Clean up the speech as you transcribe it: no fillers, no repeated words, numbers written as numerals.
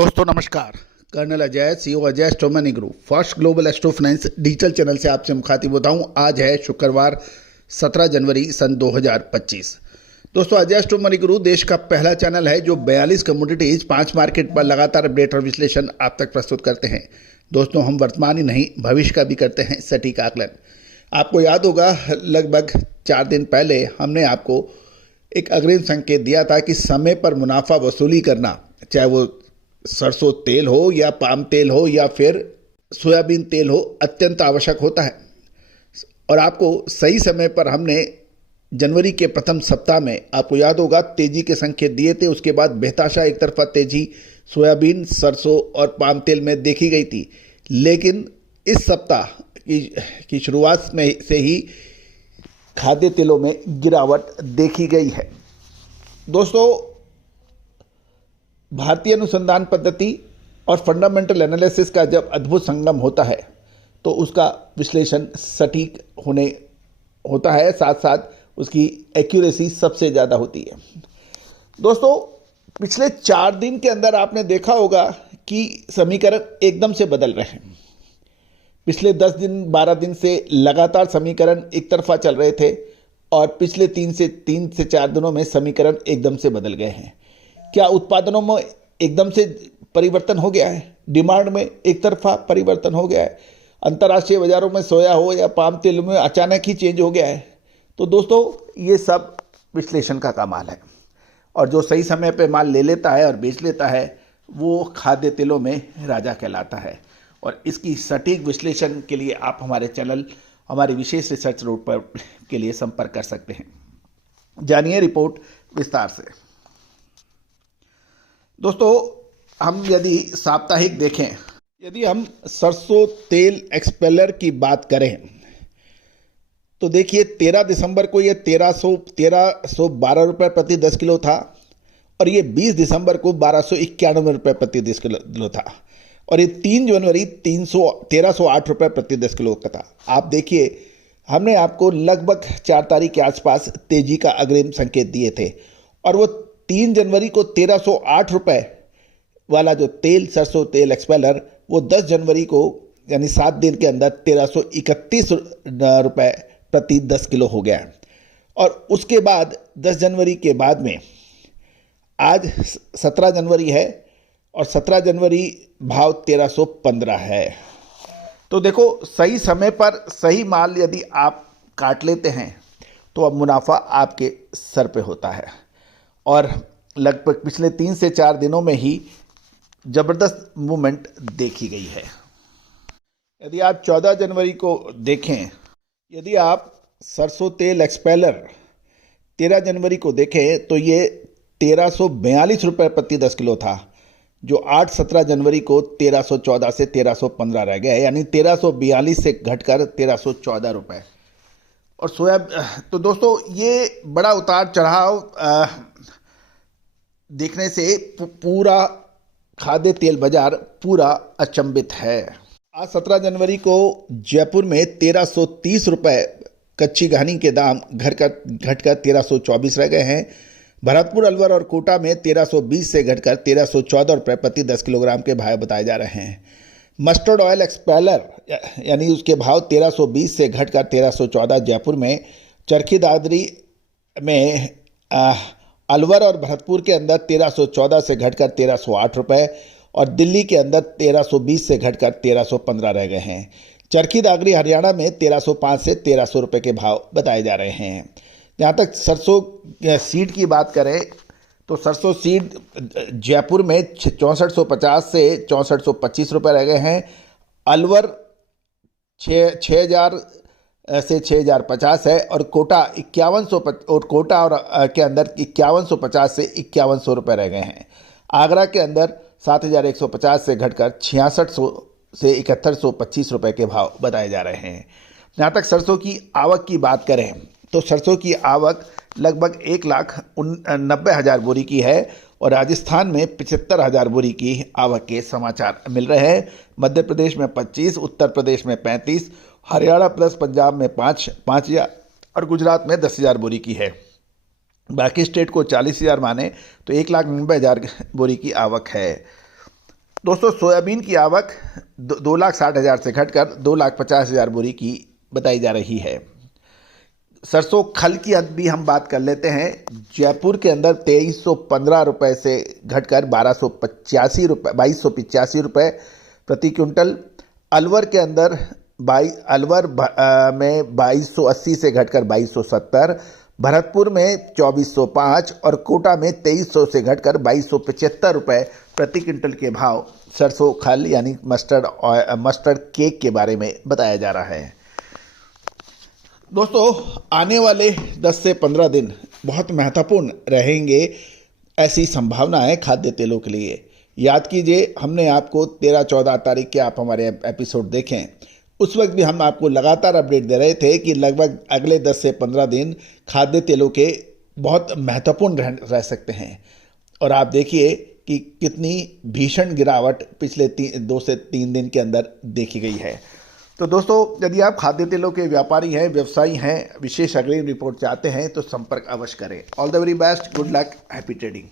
दोस्तों नमस्कार। Colonel Ajay, CEO Ajay astro money group, first global astro finance digital channel से आपसे मुखातिब होता हूं। आज है शुक्रवार 17 जनवरी सन 2025। दोस्तों, अजय एस्ट्रो मनी ग्रुप देश का पहला चैनल है जो 42 कमोडिटीज 5 मार्केट पर लगातार अपडेट और विश्लेषण आप तक प्रस्तुत करते हैं। दोस्तों, हम वर्तमान ही नहीं भविष्य का भी करते हैं सटीक आकलन। आपको याद होगा लगभग 4 दिन पहले हमने आपको एक अग्रिम संकेत दिया था कि समय पर मुनाफा वसूली करना, चाहे वो सरसों तेल हो या पाम तेल हो या फिर सोयाबीन तेल हो, अत्यंत आवश्यक होता है। और आपको सही समय पर हमने जनवरी के प्रथम सप्ताह में, आपको याद होगा, तेजी के संकेत दिए थे। उसके बाद बेहताशा एक तरफा तेजी सोयाबीन, सरसों और पाम तेल में देखी गई थी। लेकिन इस सप्ताह की शुरुआत में से ही खाद्य तेलों में गिरावट देखी गई है। दोस्तों, भारतीय अनुसंधान पद्धति और फंडामेंटल एनालिसिस का जब अद्भुत संगम होता है तो उसका विश्लेषण सटीक होता है, साथ साथ उसकी एक्यूरेसी सबसे ज़्यादा होती है। दोस्तों, पिछले 4 दिन के अंदर आपने देखा होगा कि समीकरण एकदम से बदल रहे हैं। पिछले 10 दिन 12 दिन से लगातार समीकरण एक तरफा चल रहे थे और पिछले 3 से 4 दिनों में समीकरण एकदम से बदल गए हैं। क्या उत्पादनों में एकदम से परिवर्तन हो गया है? डिमांड में एक तरफा परिवर्तन हो गया है? अंतर्राष्ट्रीय बाजारों में सोया हो या पाम तेल में अचानक ही चेंज हो गया है? तो दोस्तों, ये सब विश्लेषण का कमाल है। और जो सही समय पे माल ले लेता है और बेच लेता है वो खाद्य तेलों में राजा कहलाता है। और इसकी सटीक विश्लेषण के लिए आप हमारे चैनल, हमारी विशेष रिसर्च रूट पर के लिए संपर्क कर सकते हैं। जानिए रिपोर्ट विस्तार से। दोस्तों, हम यदि साप्ताहिक देखें, यदि हम सरसों तेल एक्सपेलर की बात करें तो देखिए 13 दिसंबर को ये 1312 रुपये प्रति 10 किलो था और ये 20 दिसंबर को 1291 रुपये प्रति 10 किलो था और ये 3 जनवरी 1308 रुपये प्रति 10 किलो का था। आप देखिए, हमने आपको लगभग 4 तारीख के आसपास तेजी का अग्रिम संकेत दिए थे और वो 3 जनवरी को 1308 रुपये वाला जो तेल, सरसों तेल एक्सपेलर, वो 10 जनवरी को यानी 7 दिन के अंदर 1331 रुपये प्रति 10 किलो हो गया। और उसके बाद 10 जनवरी के बाद में आज 17 जनवरी है और 17 जनवरी भाव 1315 है। तो देखो, सही समय पर सही माल यदि आप काट लेते हैं तो अब मुनाफा आपके सर पे होता है। और लगभग पिछले 3 से 4 दिनों में ही ज़बरदस्त मूवमेंट देखी गई है। यदि आप 14 जनवरी को देखें, यदि आप सरसों तेल एक्सपेलर 13 जनवरी को देखें तो ये 1342 रुपये प्रति 10 किलो था, जो 8-17 जनवरी को 1314 से 1315 रह गया, यानी 1342 से घटकर 1314 रुपये। और तो दोस्तों, ये बड़ा उतार चढ़ाव देखने से पूरा खाद्य तेल बाजार पूरा अचंभित है। आज 17 जनवरी को जयपुर में 1330 रुपये कच्ची घानी के दाम घटकर 1324 रह गए हैं। भरतपुर, अलवर और कोटा में 1320 से घटकर 1314 रुपये प्रति 10 किलोग्राम के भाव बताए जा रहे हैं। मस्टर्ड ऑयल एक्सपेलर यानी उसके भाव 1320 से घटकर 1314 जयपुर में। चरखी दादरी में अलवर और भरतपुर के अंदर 1314 से घटकर 1308 रुपये और दिल्ली के अंदर 1320 से घटकर 1315 रह गए हैं। चरखी दादरी हरियाणा में 1305 से 1300 रुपये के भाव बताए जा रहे हैं। जहाँ तक सरसों सीड की बात करें तो सरसों सीड जयपुर में 6450 से 6425 रुपये रह गए हैं। अलवर 6000 से 6050 है और कोटा 5100 और कोटा और के अंदर 5150 से 5100 रुपये रह गए हैं। आगरा के अंदर 7150 से घटकर 6600 से 7125 रुपये के भाव बताए जा रहे हैं। जहाँ तक सरसों की आवक की बात करें तो सरसों की आवक लगभग 1,90,000 बोरी की है और राजस्थान में 75,000 बोरी की आवक के समाचार मिल रहे हैं। मध्य प्रदेश में 25, उत्तर प्रदेश में 35, हरियाणा प्लस पंजाब में 5,000 और गुजरात में 10,000 बोरी की है। बाकी स्टेट को 40,000 माने तो 1,90,000 बोरी की आवक है। दोस्तों सोयाबीन की आवक 2,60,000 से घटकर 2,50,000 बोरी की बताई जा रही है। सरसों खल की भी हम बात कर लेते हैं। जयपुर के अंदर 2,315 रुपये से घटकर 2,285 रुपये प्रति क्विंटल। अलवर के अंदर में 2,280 से घटकर 2,270, भरतपुर में 2,405 और कोटा में 2,300 से घटकर 2,275 रुपये प्रति क्विंटल के भाव सरसों खल यानी मस्टर्ड केक के बारे में बताया जा रहा है। दोस्तों आने वाले 10 से 15 दिन बहुत महत्वपूर्ण रहेंगे, ऐसी संभावना है खाद्य तेलों के लिए। याद कीजिए हमने आपको 13-14 तारीख के आप हमारे एपिसोड देखें, उस वक्त भी हम आपको लगातार अपडेट दे रहे थे कि लगभग अगले 10 से 15 दिन खाद्य तेलों के बहुत महत्वपूर्ण रह सकते हैं। और आप देखिए कि कितनी भीषण गिरावट पिछले 2 से 3 दिन के अंदर देखी गई है। तो दोस्तों यदि आप खाद्य तेलों के व्यापारी हैं, व्यवसायी हैं, विशेष अग्रिम रिपोर्ट चाहते हैं तो संपर्क अवश्य करें। All the very best, good luck, happy trading.